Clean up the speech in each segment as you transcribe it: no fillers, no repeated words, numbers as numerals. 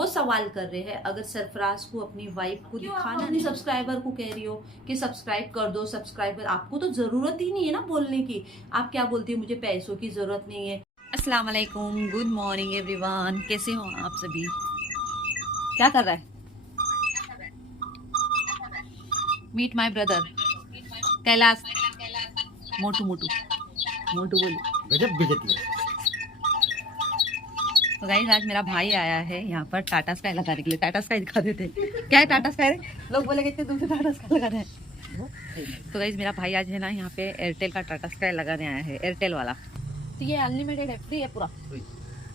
वो सवाल कर रहे हैं। अगर सरफराज को अपनी वाइफ को दिखाना नहीं, सब्सक्राइबर को कह रही हो कि सब्सक्राइब कर दो, सब्सक्राइबर, आपको तो जरूरत ही नहीं है ना बोलने की। आप क्या बोलती हो, मुझे पैसों की जरूरत नहीं है। अस्सलाम वालेकुम, गुड मॉर्निंग एवरीवन, कैसे हो आप सभी? क्या कर रहा है? Meet my brother Kailash. मोटू मोटू मोटू बोली गजब बेइज्जती है। तो गाइस आज मेरा भाई आया है यहाँ पर टाटा स्काई लगाने के लिए। टाटा स्काई दिखा देते। क्या है टाटा स्काई? लोग बोले इतने दूर से टाटा स्काई लगा रहे हैं। तो गाइस मेरा भाई आज है ना यहाँ पे एयरटेल का टाटा स्काई लगाने आया है, एयरटेल वाला। तो ये अनलिमिटेड है, फ्री है पूरा,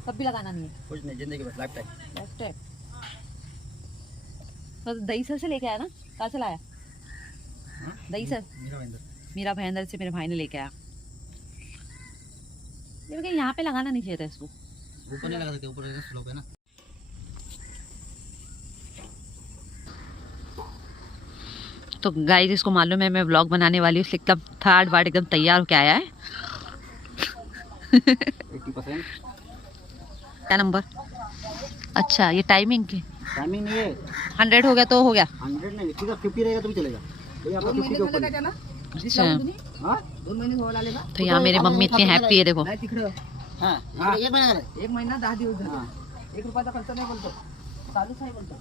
कभी लगाना नहीं है, कुछ नहीं, जिंदगी बस लाइफ टाइम। तो दही सर से लेके आया ना? कहाँ से लाया? दही सर मीरा भाईंदर से मेरे भाई ने लेके आया। लेकिन यहाँ पे लगाना नहीं चाहिए था इसको। ऊपर नहीं लगा सकते, ऊपर स्लोप है ना। तो गाइस इसको मालूम है मैं व्लॉग बनाने वाली हूँ, एकदम थर्ड वार्ड एकदम तैयार होके आया है। 80%। क्या नंबर? अच्छा ये टाइमिंग की टाइमिंग नहीं है। 100 हो गया तो हो गया। 100 नहीं, ठीक है 50 रहेगा तो भी चलेगा। तो यहाँ पर 50 के ऊपर है। अच्छा हाँ? तो यहाँ मेरी मम्मी इतनी हैप्पी है, देखो। हाँ, एक महीना है। 1 महिना 10 दिवस झाले. हाँ। 1 रुपयाचा खर्च नाही बोलतो, चालूच आहे बोलतो.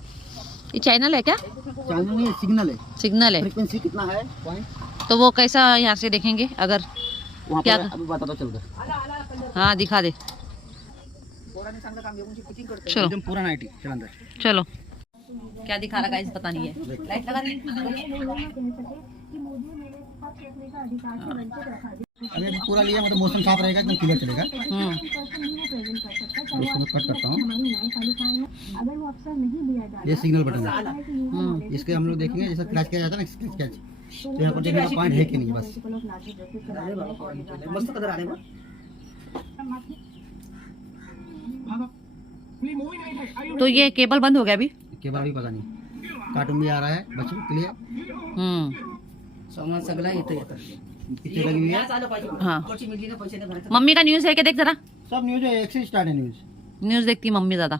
ये चैनल है क्या? चैनल नहीं है, सिग्नल है। सिग्नल है। फ्रीक्वेंसी कितना है पॉइंट तो वो कैसा यहाँ से देखेंगे अगर? वहाँ क्या? पर अभी बता दो, चल कर आला आला कलर. हाँ दिखा दे। पोराने चांगलं काम घेऊन फिटिंग करतो. चलो एकदम पूरा 90 चल अंदर। चलो। क्या दिखा रहा गाइस पता नहीं है। लाइट लगा दी। अगर ये पूरा लिया मतलब मौसम साफ रहेगा, एकदम क्लियर चलेगा। इसको मैं कट करता हूँ। ये सिग्नल बटन है। इसके हम लोग देखेंगे जैसा क्रैच किया जाता है ना, स्क्रैच। तो यहाँ पर देखने का पॉइंट है कि नहीं, बस। अरे बाबा, मस्त कलर आले बा. तो ये केबल बंद हो गया अभी? केबल अभी पता नहीं। कार्टून भी आ रहा है बच्चों के लिए। सामान सगळा येतं येतं. पीछे लगी हुई है। आलं पाहिजे. हाँ। कोची मिली ना पैसे नाही भरायचं. मम्मी का न्यूज़ है क्या, देख जरा। सब न्यूज है, एक से स्टार्ट है न्यूज। न्यूज़ देखती है मम्मी ज्यादा।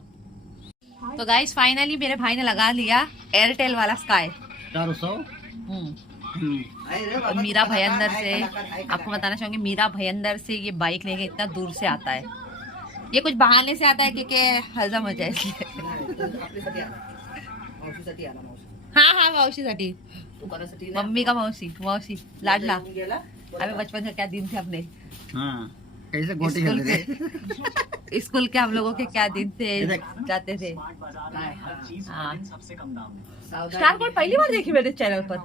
तो गाइस फाइनली मेरे भाई ने लगा लिया एयरटेल वाला स्काई। 400। आहे रे और बाबा. मीरा भयंदर से आपको बताना चाहूंगी, मीरा भयंदर से ये बाइक लेके इतना दूर से आता है। ये कुछ बहाने से आता है क्योंकि हजम हो जाए इसलिए। आपल्यासाठी आला. मावशीसाठी आला मावशी. हाँ हाँ मावशीसाठी, दुकानासाठी नाही. मम्मी का मौसी, मौसी लाडला। घेऊन गेला. अबे बचपन के क्या दिन थे अपने, हाँ, कैसे गोटी स्कूल खेलते थे। के स्कूल के हम लोगों के क्या दिन थे, जाते थे। काय, हाँ सावधान. स्टार गोल्ड पहली बार देखी मैंने चैनल पर।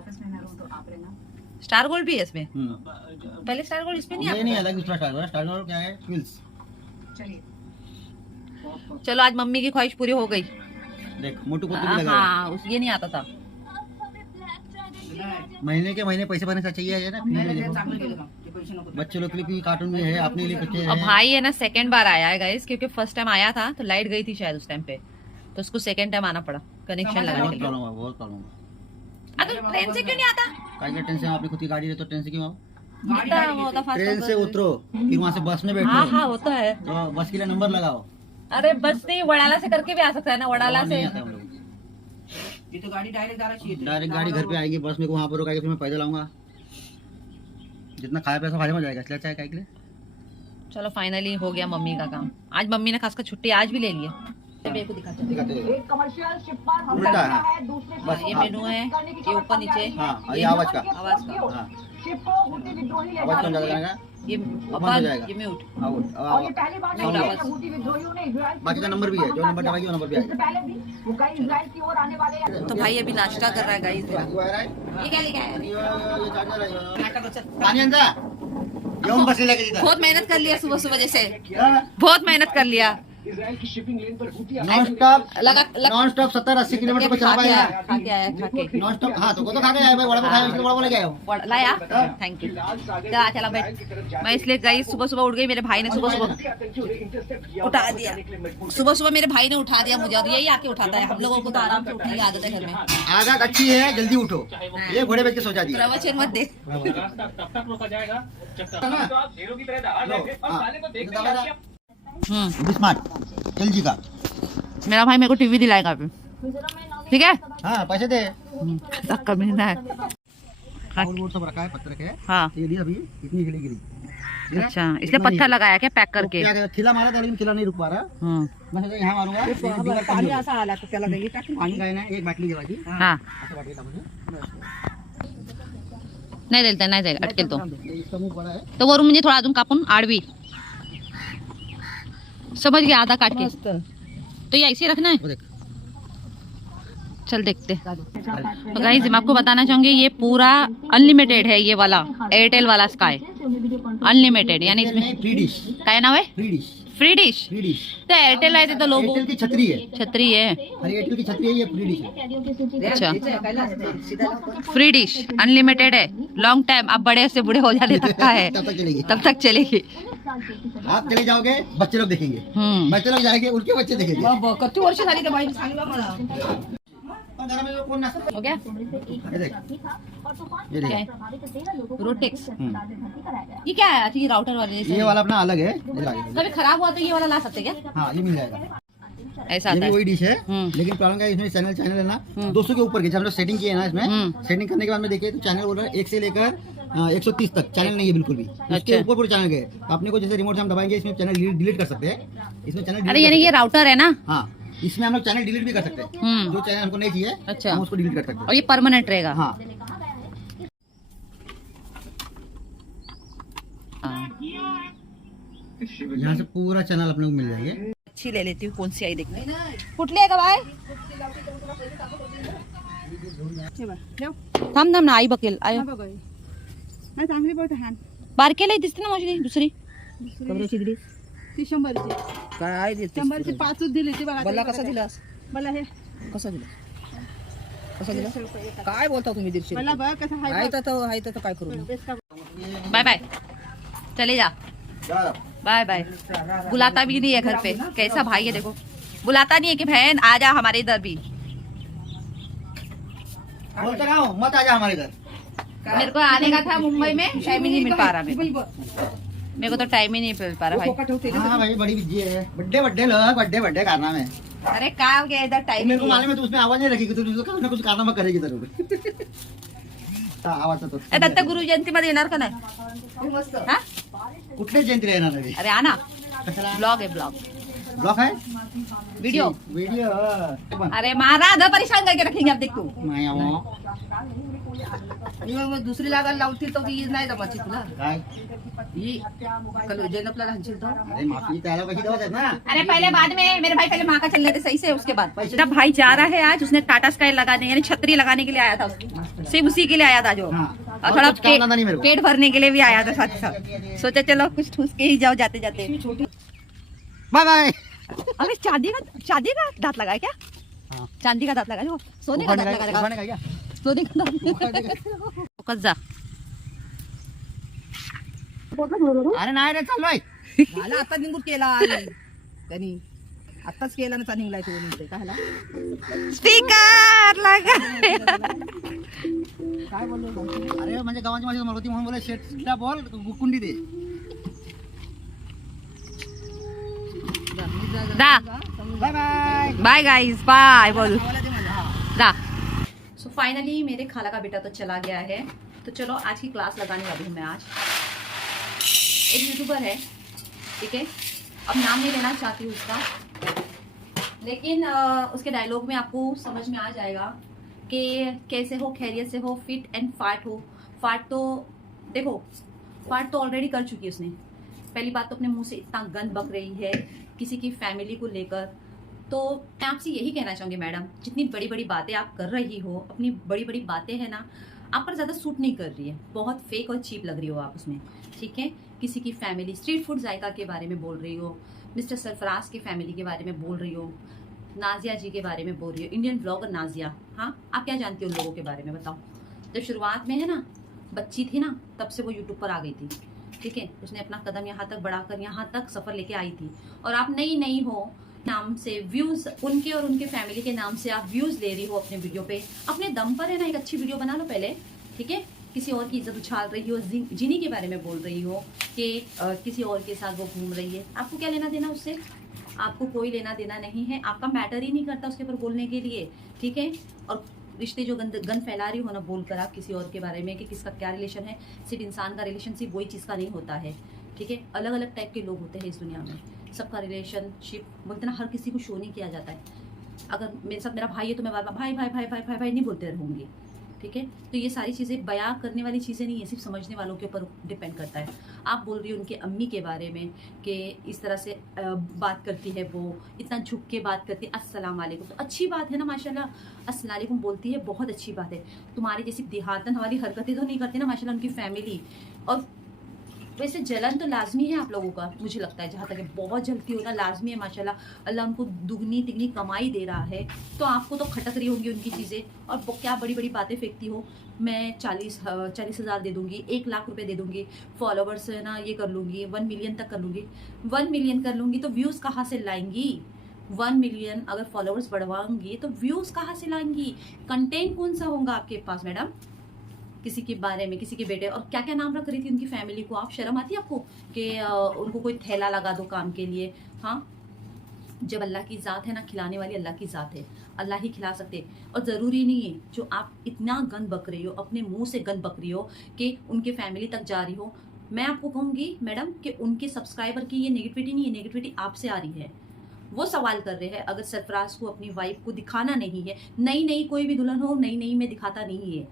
स्टार गोल्ड भी है इसमें? पहले स्टार गोल्ड इसमें नहीं नहीं आता। अलग दूसरा स्टार स्टार क्या है, ट्विल्स। चलो आज मम्मी की ख्वाहिश पूरी हो गई। देख मोटू को भी लगा हुआ है। हाँ ये नहीं आता था। महीने के महीने पैसे भरने का चाहिए है ना। चांगलं केलं काम. ते पैसे नको. बच्चे लोग के लिए भी कार्टून में है, अपने लिए बच्चे और हैं। भाई है ना सेकंड बार आया है गाइस, क्योंकि फर्स्ट टाइम आया था तो लाइट गई थी शायद उस टाइम पे, तो उसको सेकंड टाइम आना पड़ा कनेक्शन लगाने बहुत के लिए। प्रॉब्लम है, बहुत प्रॉब्लम है। तो ट्रेन से क्यों नहीं आता? काय का टेंशन, आपने खुद की गाड़ी है तो ट्रेन से क्यों आओ? वो होता फास्ट ट्रेन से उतरो, फिर वहाँ से बस में बैठो। हाँ हाँ वो तो है। तो बस के लिए नंबर लगाओ। अरे बस नहीं, वडाला से करके भी आ सकता है ना, वडाला से। नहीं आता हम लोग। तिथं गाडी डायरेक्ट दाराशी येते. डायरेक्ट गाड़ी घर पे आएगी, बस में को वहाँ पर रुकाएगी, फिर मैं पैदल आऊंगा। जितना खाया पैसा हजम हो जाएगा, इसलिए अच्छा है काय के लिए। चलो फाइनली हो गया मम्मी का काम। आज मम्मी ने खासकर छुट्टी आज भी ले ली है। मेरे को दिखाते हैं। दिखाते हैं। एक कमर्शियल शिप पर हम उल्टा करना है। है दूसरे बस ये मेनू है, ये ऊपर नीचे, हाँ, ये आवाज का। आवाज का, हाँ, शिप को हुती विद्रोही ले आवाज कौन जाएंगे. जाएगा? ये हो अपन, जाएगा। ये म्यूट। और ये पहली बार नहीं है आवाज। कि हुती विद्रोहियों ने इजराइल बाकी का नंबर भी है, जो नंबर दबाएगी वो नंबर भी इससे आएगा। पहले भी वो कई इजराइल की ओर आने वाले हैं. तो भाई अभी नाश्ता कर रहा है गाइस। ये क्या लिखा है? पाणी आणजा. येऊन बसलेला का तिथं? बहुत मेहनत कर लिया सुबह सुबह जैसे, हाँ? बहुत मेहनत कर लिया। नॉन स्टॉप लगा नॉन स्टॉप 70-80 किलोमीटर पर चला खा के पाएगा। आया, खा के आया, खा के नॉन स्टॉप, हाँ तो खा के आया भाई, वड़ा पाव खाया, इसलिए वड़ा पाव लेके आया हूँ। लाया। Thank you. चला चला बैठ। मैं इसलिए गई, सुबह सुबह उठ गई, मेरे भाई ने सुबह सुबह उठा दिया। सुबह सुबह मेरे भाई ने उठा दिया मुझे, और यही आके उठाता है। हम लोगों को तो आराम से उठने की आदत है घर में। आदत अच्छी है, जल्दी उठो। ये घोड़े बेच के सोचा दिया। प्रवचन मत दे। स्मार्ट LG का मेरा भाई मेरे को टीवी दिलाएगा अभी, ठीक है? हाँ पैसे दे। धक्का मिलना है। और सब रखा है पत्थर के। हाँ ये दिया अभी इतनी खिली गिरी। अच्छा, इसलिए पत्थर लगाया क्या पैक करके? खिला मारा था लेकिन खिला नहीं रुक पा रहा। मैं सोचा यहाँ मारूंगा पाणी असा आला तर त्याला दही टाकून पानी का है ना एक बाटली घेवायची हाँ असं बाटली टाकून नाही देईल नाही जाईल अटकेल तो. इसका मुंह बड़ा है तो वरून म्हणजे थोडा अजून कापून आडवी. समझ गया, आधा काट के. मस्त तो ये ऐसे रखना है. वो देख चल देखते. तो गाइस मैं आपको बताना चाहूंगी ये पूरा अनलिमिटेड है, ये वाला एयरटेल वाला स्काई अनलिमिटेड, यानी इसमें फ्री डिश काय नाव है? Free dish free dish. Free dish तो एयरटेल आहे ते तो लोगो एयरटेल की छतरी है छतरी है. अरे एयरटेल की छतरी है ये फ्री डिश है अच्छा, सीधा फ्री डिश अनलिमिटेड है, लॉन्ग टाइम. आप बड़े से बूढ़े हो जाने तक का है, तब तक चलेगी तब तक चलेगी. आप चले जाओगे बच्चे लोग देखेंगे हम्म. बच्चे लोग जाएंगे उनके बच्चे देखेंगे बाबा किती वर्ष झाली त्या बाईने सांगितलं मला और घर में कौन नाश्ता हो गया. ये देख ये क्या देख है? रोटेक्स. ये क्या है? अच्छा, ये राउटर वाले ये जैसे वाला अपना अलग है ये लगा दीजिए। कभी खराब हुआ तो ये वाला ला सकते क्या? हाँ ये मिल जाएगा ऐसा ये आता भी है. वही डिश है हम्म. लेकिन प्रॉब्लम क्या है इसमें चैनल है ना 200 के ऊपर के जब हम लोग सेटिंग किए हैं ना इसमें सेटिंग करने के बाद में देखिए तो चैनल बोल रहा है 1 से लेकर 130 तक चैनल नहीं है बिल्कुल भी इसके अच्छा. ऊपर पूरे चैनल गए तो अपने को जैसे रिमोट से हम दबाएंगे इसमें चैनल डिलीट कर सकते हैं इसमें चैनल अरे यानी ये राउटर है ना? हाँ इसमें हम लोग चैनल डिलीट भी कर सकते हैं जो चैनल हमको नहीं चाहिए अच्छा. हम उसको डिलीट कर सकते और ये परमानेंट रहेगा. हैं हाँ हाँ. यहाँ से पूरा चैनल अपने को मिल जाएंगे अच्छी ले लेती हूँ, कौन सी आई देखते. कुठली आहे का बाय? थांब थांब ना, आई बघेल. आय नाही चांगली पडते हान बारकेला दिसते ना माझी दुसरी. कमरेची दिली ती 100ची काय आहे ते 100ची 5च दिली ती बघा. बल्ला कसा दिलास मला हे कसा दिला कसा दिला काय बोलता तुम्ही 150 मला बघ कसं हाय आहे तर काय करू बाय बाय, चले जा. Bye bye. बुलाता भी नहीं है घर पे. कैसा भाई है देखो, बुलाता नहीं है कि बहन आ जा हमारे इधर भी. बोलते रहा हूँ मत आजा हमारे घर मेरे को आने का था मुंबई में, टाइम ही नहीं मिल पा रहा मेरे को तो टाइम ही नहीं मिल पा रहा भाई. हाँ भाई बड़ी बिजी है बड्डे बड्डे लोग बड्डे कारनामे है अरे काम क्या इधर टाइम मेरे को मालूम है तो उसमें आवाज नहीं रखेगी तो कुछ ना कुछ कारनामा करेगी जरूर आवाज तो दत्त गुरु जयंती मध्ये येणार का नाही? हा? कुठल्या जयंतीला येणार आहे अरे आना, ब्लॉग है ब्लॉग, ब्लॉक है वीडियो. वीडियो अरे मारा आधा परेशान करके रखेंगे आप देख तू. आणि मग दुसरी लागायला लावतील तर ती नाही जमाची तुला काय ही जैनपला घालशील तर अरे माफी त्याला पैसे देवत आहेत ना अरे पहले बाद में मेरे भाई पहले माँ का चलने दे सही से, उसके बाद मेरा भाई जा रहा है आज. उसने टाटा स्काई लगाने यानी छतरी लगाने के लिए आया था, सिर्फ उसी के लिए आया था जो. हाँ. और थोड़ा कुछ काम धंधा नहीं मेरे को. पेट भरने के लिए भी आया था साथ ही साथ. सोचा चलो कुछ ठूस के ही जाओ जाते जाते. बाय बाय अरे चांदी का दांत लगा है क्या? हाँ. चांदी का दांत लगा जो सोने का दांत लगा उखाड़ने का क्या सोने का दांत. फोकस जा. अरे नाही रे चाललोय झाला आता निघून केला त्यांनी आताच केला ना निघलाय तो निघते कायला स्पीकर लगा. काय बोललो अरे म्हणजे गावाची माझी मारुती म्हणून बोले शेटला बोल कुंडी दे जा. Bye bye bye guys, bye बोल जा. सो फाइनली मेरे खाला का बेटा तो चला गया है. तो चलो आज की क्लास लगाने वाली हूँ मैं. आज एक यूट्यूबर है, ठीक है, अब नाम नहीं लेना चाहती हूँ उसका, लेकिन उसके डायलॉग में आपको समझ में आ जाएगा कि कैसे हो, खैरियत से हो, फिट एंड फाट हो. फाट तो देखो, फाट तो ऑलरेडी कर चुकी है उसने. पहली बात तो अपने मुंह से इतना गंद बक रही है किसी की फैमिली को लेकर. तो मैं आपसे यही कहना चाहूँगी मैडम, जितनी बड़ी बड़ी बातें आप कर रही हो, अपनी बड़ी बड़ी बातें हैं ना, आप पर ज़्यादा सूट नहीं कर रही है. बहुत फेक और चीप लग रही हो आप उसमें, ठीक है. किसी की फैमिली, स्ट्रीट फूड जायका के बारे में बोल रही हो, मिस्टर सरफराज की फैमिली के बारे में बोल रही हो, नाजिया जी के बारे में बोल रही हो. इंडियन ब्लॉगर नाजिया, हाँ आप क्या जानती हो उन लोगों के बारे में बताओ. जब शुरुआत में है ना बच्ची थी ना, तब से वो यूट्यूब पर आ गई थी, ठीक है. उसने अपना कदम यहाँ तक बढ़ाकर यहाँ तक सफ़र लेके आई थी. और आप नई हो नाम से व्यूज, उनके और उनके फैमिली के नाम से आप व्यूज ले रही हो अपने वीडियो पे. अपने दम पर है ना एक अच्छी वीडियो बना लो पहले, ठीक है. किसी और की इज्जत उछाल रही हो, जिनी के बारे में बोल रही हो कि किसी और के साथ वो घूम रही है. आपको क्या लेना देना उससे? आपको कोई लेना देना नहीं है, आपका मैटर ही नहीं करता उसके ऊपर बोलने के लिए, ठीक है। और रिश्ते जो गंद फैला रही हो ना बोल कर आप किसी और के बारे में कि किसका क्या रिलेशन है, सिर्फ इंसान का रिलेशनशिप वही चीज़ का नहीं होता है, ठीक है। अलग अलग टाइप के लोग होते हैं इस दुनिया में, सबका रिलेशनशिप बोलते ना हर किसी को शो नहीं किया जाता है। अगर मेरे साथ मेरा भाई है तो मैं बार बार भाई भाई भाई भाई भाई भाई नहीं बोलते रहूँगी, ठीक है। तो ये सारी चीज़ें बयां करने वाली चीज़ें नहीं है, सिर्फ समझने वालों के ऊपर डिपेंड करता है। आप बोल रही हो उनके अम्मी के बारे में कि इस तरह से बात करती है, वो इतना झुक के बात करती है, अस्सलाम वालेकुम, तो अच्छी बात है ना, माशाल्लाह अस्सलाम वालेकुम बोलती है, बहुत अच्छी बात है। तुम्हारी जैसी देहातन वाली हरकतें तो नहीं करती ना माशाल्लाह उनकी फैमिली। और वैसे जलन तो लाजमी है आप लोगों का, मुझे लगता है, जहाँ तक है बहुत जलती हो ना, लाजमी है माशाल्लाह। अल्लाह उनको दुगनी तिगनी कमाई दे रहा है, तो आपको तो खटक रही होंगी उनकी चीज़ें। और क्या बड़ी बड़ी बातें फेंकती हो, मैं 40,000 दे दूंगी, 1 लाख रुपए दे दूंगी, फॉलोवर्स है ना ये कर लूँगी, 1 मिलियन तक कर लूँगी। 1 मिलियन कर लूँगी तो व्यूज़ कहाँ से लाएंगी? 1 मिलियन अगर फॉलोवर्स बढ़वाऊंगी तो व्यूज़ कहाँ से लाएंगी? कंटेंट कौन सा होगा आपके पास मैडम? किसी के बारे में, किसी के बेटे, और क्या क्या नाम रख रही थी उनकी फैमिली को, आप शर्म आती है आपको कि उनको कोई थैला लगा दो काम के लिए? हाँ, जब अल्लाह की ज़ात है ना, खिलाने वाली अल्लाह की ज़ात है, अल्लाह ही खिला सकते। और ज़रूरी नहीं है जो आप इतना गंद बक रही हो, अपने मुंह से गंद बक रही हो कि उनके फैमिली तक जा रही हो। मैं आपको कहूँगी मैडम कि उनके सब्सक्राइबर की ये नेगेटिविटी नहीं है, नेगेटिविटी आपसे आ रही है। वो सवाल कर रहे हैं अगर सरफराज को अपनी वाइफ को दिखाना नहीं है, नई कोई भी दुल्हन हो, नई में दिखाता नहीं है।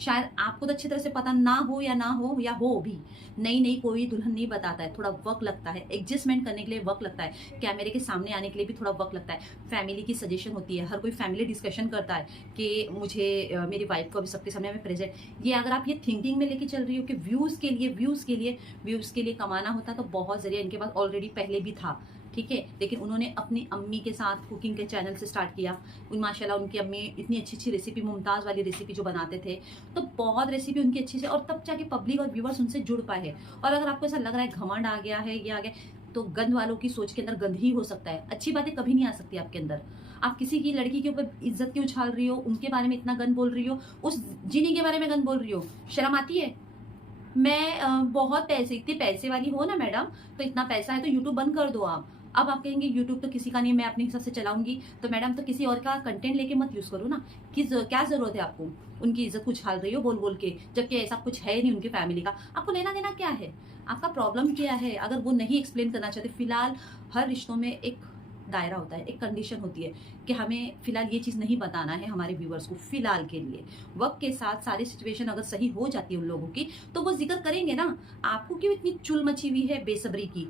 शायद आपको तो अच्छी तरह से पता ना हो या हो भी, नई कोई दुल्हन नहीं बताता है, थोड़ा वक्त लगता है, एडजस्टमेंट करने के लिए वक्त लगता है, कैमरे के सामने आने के लिए भी थोड़ा वक्त लगता है, फैमिली की सजेशन होती है, हर कोई फैमिली डिस्कशन करता है कि मुझे मेरी वाइफ को अभी सबके सामने में प्रेजेंट। ये अगर आप ये थिंकिंग में लेके चल रही हो कि व्यूज़ के लिए कमाना होता तो बहुत जरिया इनके पास ऑलरेडी पहले भी था, ठीक है। लेकिन उन्होंने अपनी अम्मी के साथ कुकिंग के चैनल से स्टार्ट किया। माशाल्लाह उनकी अम्मी इतनी अच्छी रेसिपी, मुमताज़ वाली रेसिपी जो बनाते थे, तो बहुत रेसिपी उनकी अच्छी से, और तब जाके पब्लिक और व्यूवर्स उनसे जुड़ पाए हैं। और अगर आपको ऐसा लग रहा है घमंड आ गया है, ये आ गया, तो गंद वालों की सोच के अंदर गंद ही हो सकता है, अच्छी बातें कभी नहीं आ सकती आपके अंदर। आप किसी की लड़की के ऊपर इज्जत क्यों उछाल रही हो, उनके बारे में इतना गंद बोल रही हो, उस जिनी के बारे में गंद बोल रही हो, शर्म आती है? मैं बहुत पैसे, इतने पैसे वाली हो ना मैडम, तो इतना पैसा है तो यूट्यूब बंद कर दो आप। अब आप कहेंगे यूट्यूब तो किसी का नहीं, मैं अपने हिसाब से चलाऊंगी, तो मैडम तो किसी और का कंटेंट लेके मत यूज करो ना। क्या जरूरत है आपको उनकी इज्जत को उछाल रही हो बोल के, जबकि ऐसा कुछ है नहीं उनकी फैमिली का। आपको लेना देना क्या है? आपका प्रॉब्लम क्या है? अगर वो नहीं एक्सप्लेन करना चाहते, फिलहाल हर रिश्तों में एक दायरा होता है, एक कंडीशन होती है कि हमें फिलहाल ये चीज़ नहीं बताना है हमारे व्यूवर्स को फिलहाल के लिए। वक्त के साथ सारी सिचुएशन अगर सही हो जाती है उन लोगों की तो वो जिक्र करेंगे ना। आपको क्यों इतनी चुल मची हुई है बेसब्री की?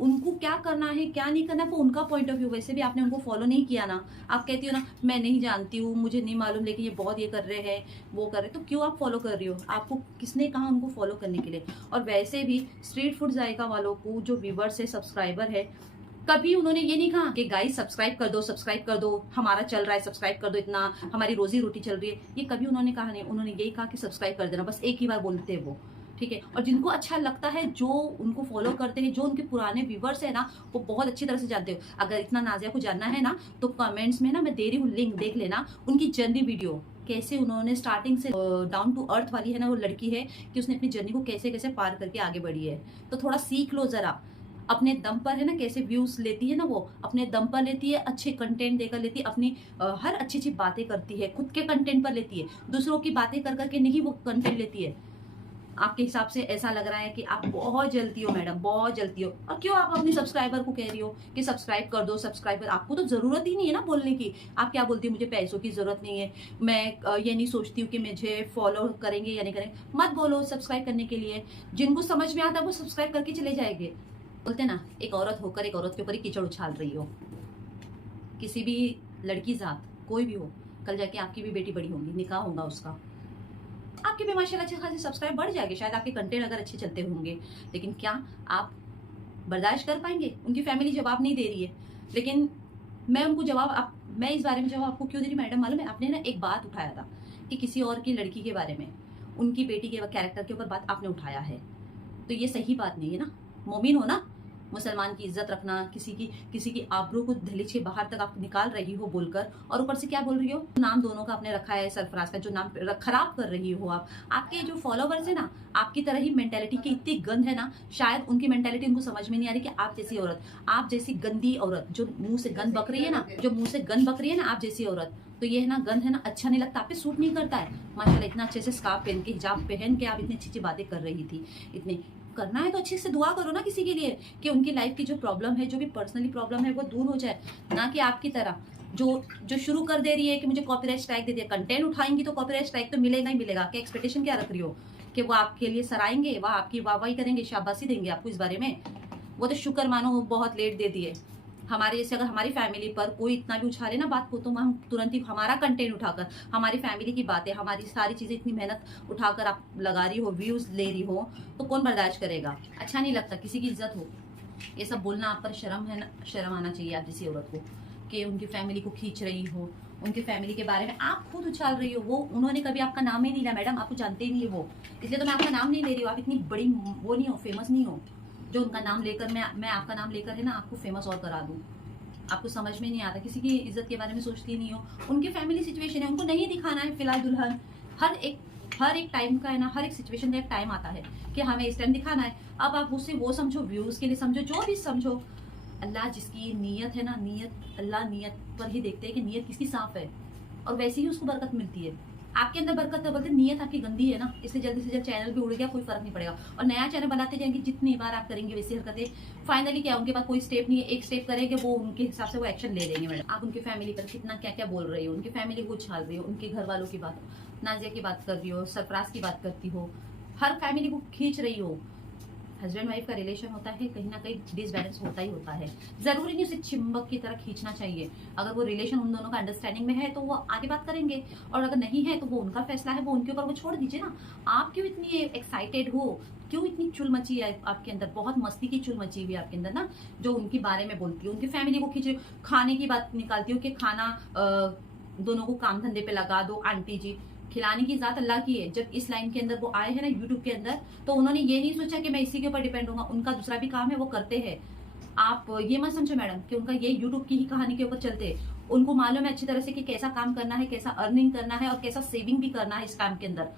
उनको क्या करना है क्या नहीं करना वो उनका पॉइंट ऑफ व्यू। वैसे भी आपने उनको फॉलो नहीं किया ना, आप कहती हो ना मैं नहीं जानती हूँ, मुझे नहीं मालूम, लेकिन ये बहुत ये कर रहे हैं वो कर रहे, तो क्यों आप फॉलो कर रही हो? आपको किसने कहा उनको फॉलो करने के लिए? और वैसे भी स्ट्रीट फूड जायका वालों को जो व्यूवर्स है, सब्सक्राइबर है, कभी उन्होंने ये नहीं कहा कि गाइस सब्सक्राइब कर दो, हमारा चल रहा है, सब्सक्राइब कर दो, इतना हमारी रोजी रोटी चल रही है, ये कभी उन्होंने कहा नहीं। उन्होंने यही कहा कि सब्सक्राइब कर देना, बस एक ही बार बोलते हैं वो, ठीक है। और जिनको अच्छा लगता है, जो उनको फॉलो करते हैं, जो उनके पुराने व्यूवर्स है ना, वो बहुत अच्छी तरह से जानते हो। अगर इतना नाजिया को जानना है ना तो कमेंट्स में ना मैं दे रही हूँ लिंक, देख लेना उनकी जर्नी वीडियो, कैसे उन्होंने स्टार्टिंग से डाउन टू अर्थ वाली है ना वो लड़की है कि उसने अपनी जर्नी को कैसे कैसे पार करके आगे बढ़ी है। तो थोड़ा सीख लो जरा, अपने दम पर है ना, कैसे व्यूज लेती है ना, वो अपने दम पर लेती है, अच्छे कंटेंट देकर लेती है, अपनी हर अच्छी अच्छी बातें करती है, खुद के कंटेंट पर लेती है, दूसरों की बातें कर करके नहीं वो कंटेंट लेती है। आपके हिसाब से ऐसा लग रहा है कि आप बहुत जलती हो मैडम, बहुत जलती हो। और क्यों आप अपने सब्सक्राइबर को कह रही हो कि सब्सक्राइब कर दो, सब्सक्राइबर? आपको तो जरूरत ही नहीं है ना बोलने की। आप क्या बोलती हो, मुझे पैसों की जरूरत नहीं है, मैं ये नहीं सोचती हूँ कि मुझे फॉलो करेंगे या नहीं करेंगे। मत बोलो सब्सक्राइब करने के लिए, जिनको समझ में आता है वो सब्सक्राइब करके चले जाएंगे। बोलते ना, एक औरत होकर एक औरत के ऊपर ही कीचड़ उछाल रही हो। किसी भी लड़की जात कोई भी हो, कल जाके आपकी भी बेटी बड़ी होगी, निकाह होगा उसका, आपके भी माशाल्लाह अच्छे खासे सब्सक्राइब बढ़ जाएंगे, शायद आपके कंटेंट अगर अच्छे चलते होंगे। लेकिन क्या आप बर्दाश्त कर पाएंगे? उनकी फैमिली जवाब नहीं दे रही है, लेकिन मैं उनको जवाब, मैं इस बारे में जवाब आपको क्यों दे रही मैडम मालूम है? आपने ना एक बात उठाया था कि किसी और की लड़की के बारे में, उनकी बेटी के कैरेक्टर के ऊपर बात आपने उठाया है, तो ये सही बात नहीं है ना। मोमिन हो ना, मुसलमान की इज्जत रखना, किसी की आबरू को दहलीज के बाहर तक आप निकाल रही हो बोलकर, और ऊपर से क्या बोल रही हो, नाम दोनों का आपने रखा है सरफराज का, जो नाम खराब कर रही हो आप। आपके जो फॉलोवर्स है ना, आपकी तरह ही मेंटेलिटी की इतनी गंद है ना, शायद उनकी मेंटेलिटी उनको समझ में नहीं आ रही कि आप जैसी औरत, आप जैसी गंदी औरत जो मुंह से गंद बक रही है ना, आप जैसी औरत, तो ये है ना गंद है ना, अच्छा नहीं लगता, आप पे सूट नहीं करता है। माशाल्लाह इतना अच्छे से स्कार्फ पहन के, हिजाब पहन के आप इतनी अच्छी बातें कर रही थी। इतने करना है तो अच्छे से दुआ करो ना किसी के लिए, कि उनकी लाइफ की जो प्रॉब्लम है, जो भी पर्सनली प्रॉब्लम है, वो दूर हो जाए। ना कि आपकी तरह जो शुरू कर दे रही है कि मुझे कॉपीराइट स्ट्राइक दे दिया। कंटेंट उठाएंगी तो कॉपीराइट स्ट्राइक तो मिलेगा ही मिलेगा। क्या एक्सपेक्टेशन क्या रख रही हो कि वो आपके लिए सराएंगे, वह आपकी वाहवाही करेंगे, शाबाशी देंगे आपको इस बारे में? वो तो शुक्र मानो वो बहुत लेट दे दिए। हमारे जैसे अगर हमारी फैमिली पर कोई इतना भी उछाले ना बात को, तो हम तुरंत ही हमारा कंटेंट उठाकर, हमारी फैमिली की बातें, हमारी सारी चीजें, इतनी मेहनत उठाकर आप लगा रही हो, व्यूज ले रही हो, तो कौन बर्दाश्त करेगा? अच्छा नहीं लगता, किसी की इज्जत हो। ये सब बोलना आप पर शर्म है ना, शर्म आना चाहिए आप जैसी औरत को, कि उनकी फैमिली को खींच रही हो, उनके फैमिली के बारे में आप खुद उछाल रही हो। वो उन्होंने कभी आपका नाम ही नहीं लिया मैडम, आपको जानते ही नहीं है वो, इसलिए तो मैं आपका नाम नहीं ले रही हूँ। आप इतनी बड़ी वो नहीं हो, फेमस नहीं हो, जो उनका नाम लेकर मैं आपका नाम लेकर है ना आपको फेमस और करा दूँ। आपको समझ में नहीं आता, किसी की इज्जत के बारे में सोचती नहीं हो। उनकी फैमिली सिचुएशन है, उनको नहीं दिखाना है फिलहाल दुल्हन। हर एक टाइम का है ना, हर एक सिचुएशन का एक टाइम आता है कि हमें इस टाइम दिखाना है। अब आप उससे वो समझो, व्यूज के लिए समझो, जो भी समझो। अल्लाह जिसकी नीयत है ना, अल्लाह नीयत पर ही देखते हैं कि नीयत किसकी साफ है, और वैसे ही उसको बरकत मिलती है। आपके अंदर बरकत है, बोलते नीयत आपकी गंदी है ना, इसलिए जल्दी से जल्द चैनल भी उड़ गया, कोई फर्क नहीं पड़ेगा। और नया चैनल बनाते जाएंगे, जितनी बार आप करेंगे वैसी हरकतें, फाइनली क्या उनके पास कोई स्टेप नहीं है, एक स्टेप करेंगे वो उनके हिसाब से वो एक्शन ले लेंगे। मैडम आप उनकी फैमिली पर कितना क्या क्या बोल रही हो, उनकी फैमिली को उछाल रही हो, उनके घर वालों की बात, नाजिया की बात कर रही हो, सरफराज की बात करती हो, हर फैमिली को खींच रही हो। हस्बैंड वाइफ का रिलेशन होता है, कहीं ना कहीं डिसबैलेंस होता ही होता है। जरूरी नहीं उसे चिंबक की तरह खींचना चाहिए। अगर वो रिलेशन उन दोनों का अंडरस्टैंडिंग में है तो वो आगे बात करेंगे, और अगर नहीं है तो वो उनका फैसला है, वो उनके ऊपर वो छोड़ दीजिए ना। आप क्यों इतनी एक्साइटेड हो, क्यों इतनी चुल मची है आपके अंदर? बहुत मस्ती की चुल मची हुई है आपके अंदर ना, जो उनके बारे में बोलती हो, उनकी फैमिली को खींच, खाने की बात निकालती हो कि खाना दोनों को काम धंधे पे लगा दो। आंटी जी, खिलाने की जात अल्लाह की है। जब इस लाइन के अंदर वो आए हैं ना यूट्यूब के अंदर, तो उन्होंने ये नहीं सोचा कि मैं इसी के ऊपर डिपेंड होगा, उनका दूसरा भी काम है वो करते हैं। आप ये मत समझो मैडम कि उनका ये यूट्यूब की ही कहानी के ऊपर चलते हैं। उनको मालूम है अच्छी तरह से कि कैसा काम करना है, कैसा अर्निंग करना है और कैसा सेविंग भी करना है इस काम के अंदर।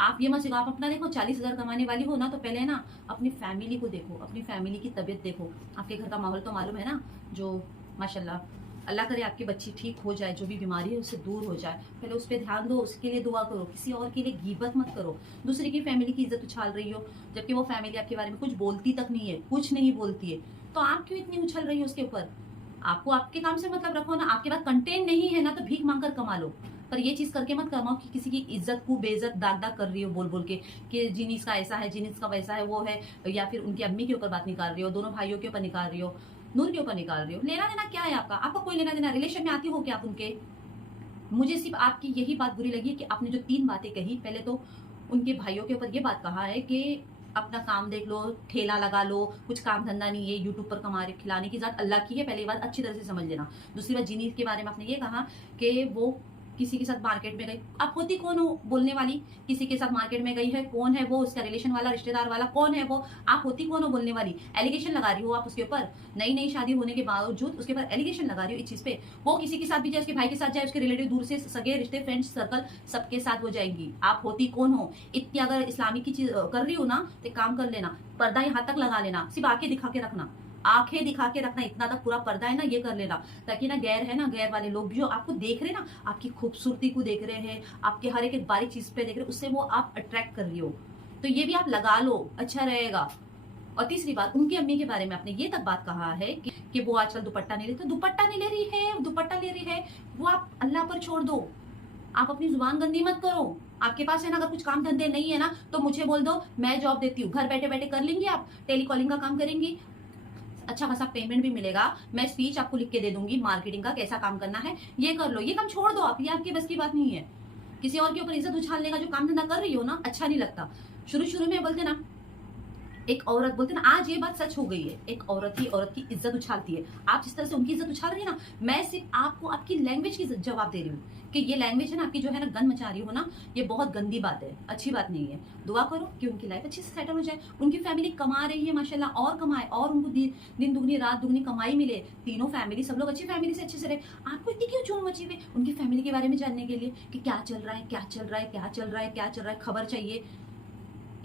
आप ये मत सीखो, आप अपना देखो 40,000 कमाने वाली हो ना, तो पहले ना अपनी फैमिली को देखो, अपनी फैमिली की तबीयत देखो। आपके घर का माहौल तो मालूम है ना, जो माशाल्लाह, अल्लाह करे आपकी बच्ची ठीक हो जाए, जो भी बीमारी है उससे दूर हो जाए। पहले उस पर ध्यान दो, उसके लिए दुआ करो, किसी और के लिए गीबत मत करो। दूसरे की फैमिली की इज्जत उछाल रही हो, जबकि वो फैमिली आपके बारे में कुछ बोलती तक नहीं है, कुछ नहीं बोलती है, तो आप क्यों इतनी उछल रही हो उसके ऊपर? आपको आपके काम से मतलब रखो ना। आपके पास कंटेंट नहीं है ना, तो भीख मांग कर कमा लो, पर ये चीज करके मत कमाओ कि किसी की इज्जत को बेइज्जत दाग दाग कर रही हो बोल बोल के कि जीनिस का ऐसा है, जीनिस का वैसा है, वो है, या फिर उनकी अम्मी के ऊपर बात निकाल रही हो, दोनों भाइयों के ऊपर निकाल रही हो, नूर के ऊपर निकाल रही हो। लेना देना क्या है आपका? आपका कोई लेना देना? रिलेशन में आती हो क्या आप उनके? मुझे सिर्फ आपकी यही बात बुरी लगी कि आपने जो 3 बातें कही, पहले तो उनके भाइयों के ऊपर ये बात कहा है कि अपना काम देख लो, ठेला लगा लो, कुछ काम धंधा नहीं है, यूट्यूब पर कमा रहे, खिलाने की जात अल्लाह की है, पहली बात अच्छी तरह से समझ लेना। दूसरी बात, जीनी के बारे में आपने ये कहा कि वो किसी के साथ मार्केट में गई। आप होती कौन हो बोलने वाली? किसी के साथ मार्केट में गई है, कौन है वो? उसका रिलेशन वाला, रिश्तेदार वाला, कौन है वो? आप होती कौन हो बोलने वाली? एलिगेशन लगा रही हो आप उसके ऊपर। नई शादी होने के बावजूद उसके ऊपर एलिगेशन लगा रही हो इस चीज पे। वो किसी के साथ भी जाए, उसके भाई के साथ जाए, उसके रिलेटिव, दूर से सगे रिश्ते, फ्रेंड्स सर्कल, सबके साथ वो जाएंगी। आप होती कौन हो? इतनी अगर इस्लामिक की चीज कर रही हो ना, तो काम कर लेना, पर्दा यहाँ तक लगा लेना, सिर्फ आंखें दिखा के रखना, आंखें दिखा के रखना, इतना तक पूरा पर्दा है ना ये कर लेना, ताकि ना गैर है ना, गैर वाले लोग जो आपको देख रहे हैं ना, आपकी खूबसूरती को देख रहे हैं, आपके हर एक बारीक चीज पे देख रहे हैं, उससे वो आप अट्रैक्ट कर रही हो, तो ये भी आप लगा लो, अच्छा रहेगा। और तीसरी बात, उनकी अम्मी के बारे में आपने ये तक बात कहा है कि वो आजकल दुपट्टा नहीं लेते। दुपट्टा नहीं ले रही है, दुपट्टा ले रही है, वो आप अल्लाह पर छोड़ दो। आप अपनी जुबान गंदी मत करो। आपके पास है ना, अगर कुछ काम धंधे नहीं है ना, तो मुझे बोल दो, मैं जॉब देती हूँ, घर बैठे बैठे कर लेंगे, आप टेलीकॉलिंग का काम करेंगी, अच्छा खासा पेमेंट भी मिलेगा, मैं स्पीच आपको लिख के दे दूंगी, मार्केटिंग का कैसा काम करना है, ये कर लो। ये काम छोड़ दो आप, ये आपकी बस की बात नहीं है। किसी और के ऊपर इज्जत उछालने का जो काम धंधा कर रही हो ना, अच्छा नहीं लगता। शुरू में बोलते ना एक औरत बोलते हैं ना, आज ये बात सच हो गई है, एक औरत ही औरत की इज्जत उछालती है। आप जिस तरह से उनकी इज्जत उछाल रही है ना, मैं सिर्फ आपको आपकी लैंग्वेज की जवाब दे रही हूँ कि ये लैंग्वेज है ना आपकी, जो है ना गन मचा रही हो ना, ये बहुत गंदी बात है, अच्छी बात नहीं है। दुआ करो कि उनकी लाइफ अच्छी से सेटल हो जाए, उनकी फैमिली कमा रही है माशाल्लाह, और कमाए, और उनको दिन दुगनी रात दुगनी कमाई मिले, तीनों फैमिली सब लोग अच्छी फैमिली से अच्छे से रहे। आपको इतनी क्यों चून मची हुई उनकी फैमिली के बारे में जानने के लिए कि क्या चल रहा है, क्या चल रहा है, क्या चल रहा है, क्या चल रहा है, खबर चाहिए।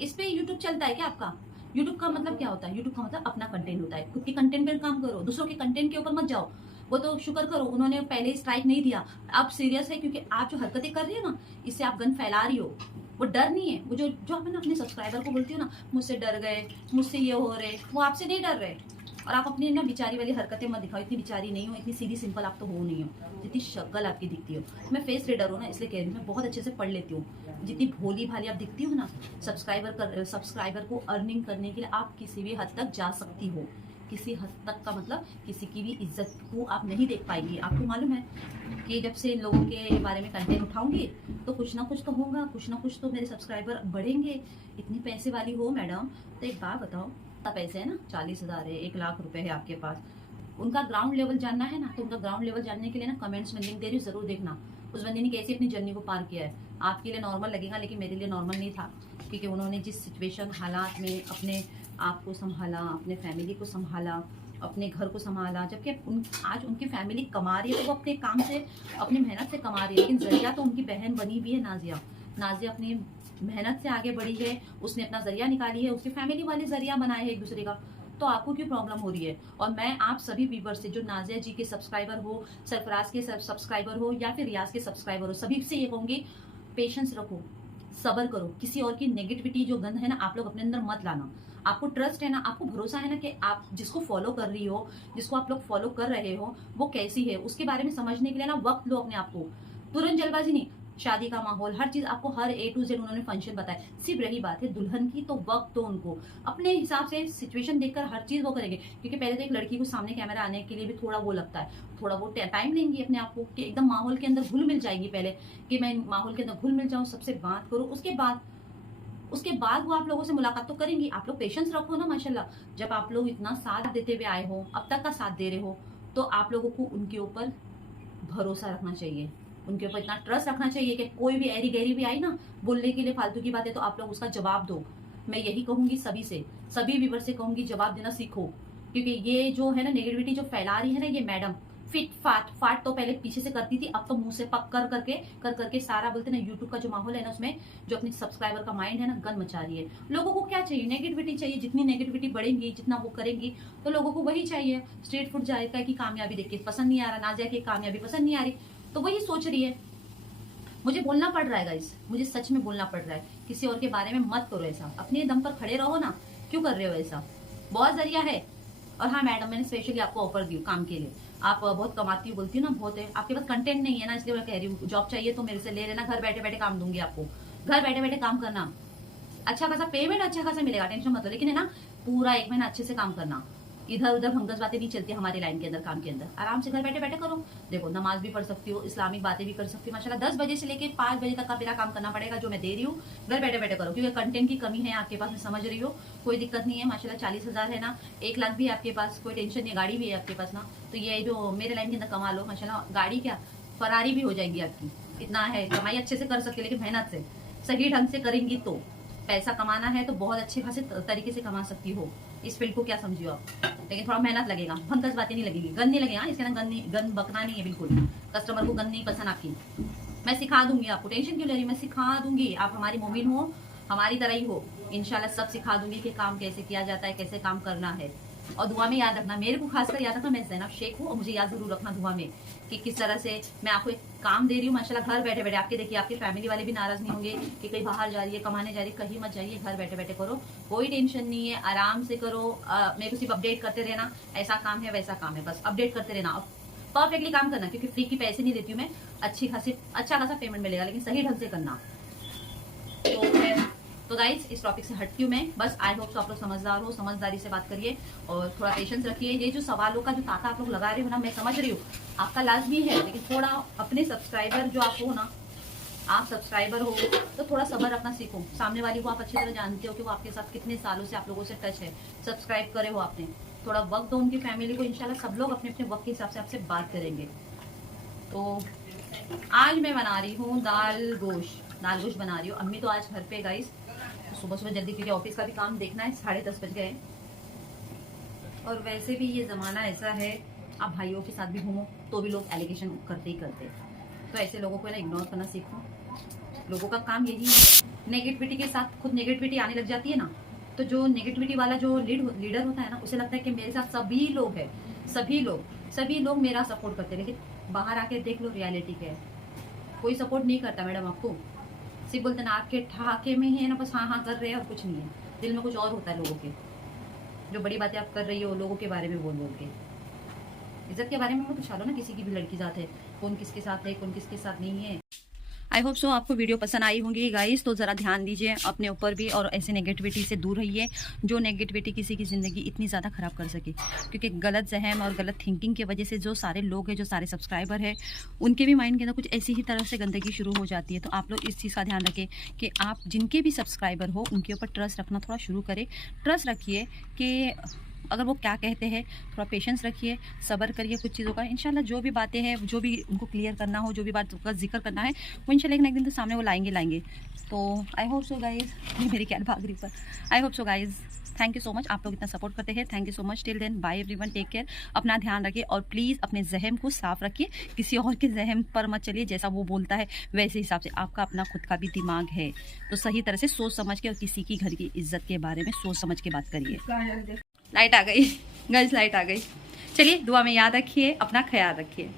इस पे यूट्यूब चलता है क्या आपका? यूट्यूब का मतलब क्या होता है? यूट्यूब का मतलब अपना कंटेंट होता है। खुद के कंटेंट पर काम करो, दूसरों के कंटेंट के ऊपर मत जाओ। वो तो शुक्र करो उन्होंने पहले स्ट्राइक नहीं दिया, अब सीरियस है, क्योंकि आप जो हरकतें कर रही हो ना, इससे आप गन फैला रही हो। वो डर नहीं है, वो जो आप अपने सब्सक्राइबर को बोलती हो ना, मुझसे डर गए, मुझसे ये हो रहे, वो आपसे नहीं डर रहे। और आप अपनी ना बिचारी वाली हरकतें मत दिखाओ, इतनी बिचारी नहीं हो, इतनी सीधी सिंपल आप तो हो नहीं हो जितनी शक्ल आपकी दिखती हो। मैं फेस रीडर हूँ ना, इसलिए कह रही हूँ, मैं बहुत अच्छे से पढ़ लेती हूँ। जितनी भोली भाली आप दिखती हो ना, सब्सक्राइबर को अर्निंग करने के लिए आप किसी भी हद तक जा सकती हो। किसी हद तक का मतलब किसी की भी इज्जत को आप नहीं देख पाएंगी। आपको मालूम है कि जब से इन लोगों के बारे में कंटेंट उठाऊंगी तो कुछ ना कुछ तो होगा, कुछ ना कुछ तो मेरे सब्सक्राइबर बढ़ेंगे। इतनी पैसे वाली हो मैडम, तो एक बात बताओ, पैसे है ना, 40,000 है, 1 लाख रुपए है आपके पास, उनका ग्राउंड लेवल जानना है ना, तो उनका ग्राउंड लेवल जानने के लिए ना कमेंट्स में लिंक दे रही हूँ, जरूर देखना उस बंदे ने कैसे अपनी जर्नी को पार किया है। आपके लिए नॉर्मल लगेगा, लेकिन मेरे लिए नॉर्मल नहीं था, क्योंकि उन्होंने जिस सिचुएशन हालात में अपने आप को संभाला, अपने फैमिली को संभाला, अपने घर को संभाला, जबकि आज उनकी फैमिली कमा रही है, तो वो अपने काम से, अपनी मेहनत से कमा रही है। लेकिन जरिया तो उनकी बहन बनी हुई है नाजिया। नाजिया अपनी मेहनत से आगे बढ़ी है, उसने अपना जरिया निकाली है, उसकी फैमिली वाले जरिया बनाए हैं एक दूसरे का। तो आपको क्यों प्रॉब्लम हो रही है? और मैं आप सभी व्यूवर से, जो नाजिया जी के सब्सक्राइबर हो, सरफराज के सब्सक्राइबर हो, या फिर रियाज के सब्सक्राइबर हो, सभी से ये कहूंगी, पेशेंस रखो, सबर करो। किसी और की नेगेटिविटी जो गंद है ना, आप लोग अपने अंदर मत लाना। आपको ट्रस्ट है ना, आपको भरोसा है ना कि आप जिसको फॉलो कर रही हो, जिसको आप लोग फॉलो कर रहे हो, वो कैसी है, उसके बारे में समझने के लिए ना वक्त लो अपने आप को। तुरंत जल्दबाजी नहीं, शादी का माहौल, हर चीज आपको, हर A to Z उन्होंने फंक्शन बताया। सिर्फ रही बात है दुल्हन की, तो वक्त तो उनको अपने हिसाब से सिचुएशन देखकर हर चीज वो करेंगे। क्योंकि पहले तो एक लड़की को सामने कैमरा आने के लिए भी थोड़ा वो लगता है, थोड़ा वो टाइम लेंगी अपने आप को कि एकदम माहौल के अंदर घुल मिल जाएगी। पहले कि मैं माहौल के अंदर घुल मिल जाऊँ, सबसे बात करूँ, उसके बाद वो आप लोगों से मुलाकात तो करेंगी। आप लोग पेशेंस रखो ना माशाल्लाह। जब आप लोग इतना साथ देते हुए आए हो, अब तक का साथ दे रहे हो, तो आप लोगों को उनके ऊपर भरोसा रखना चाहिए, उनके ऊपर इतना ट्रस्ट रखना चाहिए कि कोई भी ऐरी गहरी भी आई ना बोलने के लिए फालतू की बातें, तो आप लोग उसका जवाब दो। मैं यही कहूंगी सभी से, सभी व्यूवर से कहूंगी, जवाब देना सीखो। क्योंकि ये जो है ना नेगेटिविटी जो फैला रही है ना, ये मैडम फिट फाट तो पहले पीछे से करती थी, अब तो मुंह से पक कर करके सारा बोलते ना, यूट्यूब का जो माहौल है ना, उसमें जो अपने सब्सक्राइबर का माइंड है ना, गन मचा रही है। लोगों को क्या चाहिए? नेगेटिविटी चाहिए। जितनी नेगेटिविटी बढ़ेगी, जितना वो करेंगी, तो लोगों को वही चाहिए। स्ट्रीट फूड जायका की कामयाबी देख के पसंद नहीं आ रहा, नाजिया की कामयाबी पसंद नहीं आ रही, तो वही सोच रही है। मुझे बोलना पड़ रहा है गाइस, मुझे सच में बोलना पड़ रहा है। किसी और के बारे में मत करो ऐसा, अपने दम पर खड़े रहो ना। क्यों कर रहे हो ऐसा? बहुत जरिया है। और हाँ मैडम, मैंने स्पेशली आपको ऑफर दी काम के लिए। आप बहुत कमाती हो, बोलती हो ना बहुत है, आपके पास कंटेंट नहीं है ना, इसलिए मैं कह रही हूँ जॉब चाहिए तो मेरे से ले लेना, घर बैठे बैठे काम दूंगी आपको। घर बैठे बैठे काम करना, अच्छा खासा पेमेंट अच्छा खासा मिलेगा, टेंशन मत लो। लेकिन है ना, पूरा 1 महीना अच्छे से काम करना। इधर उधर भंगस बातें नहीं चलती हमारी लाइन के अंदर, काम के अंदर। आराम से घर बैठे बैठे करो। देखो, नमाज भी पढ़ सकती हो, इस्लामिक बातें भी कर सकती हो माशाल्लाह। 10 बजे से लेके 5 बजे तक का मेरा काम करना पड़ेगा, जो मैं दे रही हूँ। घर बैठे बैठे करो, क्योंकि कंटेंट की कमी है आपके पास, मैं समझ रही हूँ। कोई दिक्कत नहीं है माशाल्लाह। 40,000 है ना, 1 लाख भी है आपके पास, कोई टेंशन नहीं। गाड़ी भी है आपके पास ना, तो ये जो मेरे लाइन के अंदर कमा लो माशाल्लाह। गाड़ी क्या, फरारी भी हो जाएगी आपकी। इतना है, कमाई अच्छे से कर सकते, लेकिन मेहनत से, सही ढंग से करेंगी तो। पैसा कमाना है तो बहुत अच्छे खासे तरीके से कमा सकती हो। इस फील्ड को क्या समझियो आप, लेकिन थोड़ा मेहनत लगेगा, भंकस बातें नहीं लगेगी, गन नहीं लगेगा। इसके ना गन बकना नहीं है बिल्कुल। कस्टमर को गन नहीं पसंद आपकी। मैं सिखा दूंगी आपको, टेंशन क्यों ले रही, मैं सिखा दूंगी। आप हमारी मोमिन हो, हमारी तरह ही हो, इंशाल्लाह सब सिखा दूंगी कि काम कैसे किया जाता है, कैसे काम करना है। और दुआ में याद रखना, मेरे को खासकर याद रखना, मैं ज़ैनब शेख हूँ, और मुझे याद जरूर रखना दुआ में कि किस तरह से मैं आपको एक काम दे रही हूँ माशाल्लाह। घर बैठे बैठे आपके, देखिए आपके फैमिली वाले भी नाराज नहीं होंगे कि कहीं बाहर जा रही है, कमाने जा रही है, कहीं मत जाइए, घर बैठे बैठे करो, कोई टेंशन नहीं है, आराम से करो। मेरे को सिर्फ अपडेट करते रहना, ऐसा काम है वैसा काम है, बस अपडेट करते रहना। परफेक्टली काम करना, क्योंकि फ्री की पैसे नहीं देती हूँ मैं, अच्छा खासा पेमेंट मिलेगा, लेकिन सही ढंग से करना। तो गाइज, इस टॉपिक से हटती हूँ मैं, बस आई होप तो आप लोग समझदार हो, समझदारी से बात करिए और थोड़ा पेशेंस रखिए। ये जो सवालों का जो ताका आप लोग लगा रहे हो ना, मैं समझ रही हूँ आपका लाजमी है, लेकिन थोड़ा अपने सब्सक्राइबर जो आपको ना, आप सब्सक्राइबर हो तो थोड़ा सब्र रखना सीखो। सामने वाली को आप अच्छी तरह जानते हो कि वो आपके साथ कितने सालों से आप लोगों से टच है, सब्सक्राइब करे हो आपने, थोड़ा वक्त दो उनकी फैमिली को, इंशाल्लाह सब लोग अपने अपने वक्त के हिसाब से आपसे बात करेंगे। तो आज मैं बना रही हूँ दाल गोश्त बना रही हूँ। अम्मी तो आज घर पे गाइस, तो सुबह सुबह जल्दी, क्योंकि ऑफिस का भी काम देखना है, 10:30 बज गए। और वैसे भी ये ज़माना ऐसा है, आप भाइयों के साथ भी घूमो तो भी लोग एलिगेशन करते ही करते, तो ऐसे लोगों को ना इग्नोर करना सीखो। लोगों का काम यही है, नेगेटिविटी के साथ खुद नेगेटिविटी आने लग जाती है ना, तो जो नेगेटिविटी वाला जो लीडर होता है ना, उसे लगता है कि मेरे साथ सभी लोग हैं, सभी लोग मेरा सपोर्ट करते हैं। लेकिन बाहर आके देख लो रियलिटी क्या है, कोई सपोर्ट नहीं करता मैडम आपको। सिर्फ बोलते ना आपके ठहाके में ही है ना, बस हाँ कर रहे हैं और कुछ नहीं है, दिल में कुछ और होता है लोगों के। जो बड़ी बातें आप कर रही हो लोगों के बारे में बोल के, इज्जत के बारे में मत पूछा लो ना, किसी की भी लड़की साथ है, कौन किसके साथ है, कौन किसके साथ नहीं है। आई होप सो आपको वीडियो पसंद आई होंगी गाइस, तो ज़रा ध्यान दीजिए अपने ऊपर भी और ऐसे नेगेटिविटी से दूर रहिए, जो नेगेटिविटी किसी की ज़िंदगी इतनी ज़्यादा ख़राब कर सके। क्योंकि गलत जहम और गलत थिंकिंग की वजह से जो सारे लोग हैं, जो सारे सब्सक्राइबर हैं, उनके भी माइंड के अंदर कुछ ऐसी ही तरह से गंदगी शुरू हो जाती है। तो आप लोग इस चीज़ का ध्यान रखें कि आप जिनके भी सब्सक्राइबर हो उनके ऊपर ट्रस्ट रखना थोड़ा शुरू करें। ट्रस्ट रखिए कि अगर वो क्या कहते हैं, थोड़ा पेशेंस रखिए, सब्र करिए कुछ चीज़ों का। इंशाल्लाह जो भी बातें हैं, जो भी उनको क्लियर करना हो, जो भी बात का जिक्र करना है, वो इंशाल्लाह एक दिन तो सामने वो लाएंगे। तो आई होप सो गाइज, मेरी क्या भाग रही पर, I hope so guys, thank you so much, आप लोग इतना सपोर्ट करते हैं, thank you so much. Till then bye everyone, take care, अपना ध्यान रखिए और प्लीज़ अपने जहम को साफ रखिए, किसी और के जहम पर मत चलिए। जैसा वो बोलता है वैसे हिसाब से, आपका अपना खुद का भी दिमाग है, तो सही तरह से सोच समझ के और किसी की घर की इज्जत के बारे में सोच समझ के बात करिए। लाइट आ गई गाइस, लाइट आ गई। चलिए दुआ में याद रखिए, अपना ख्याल रखिए।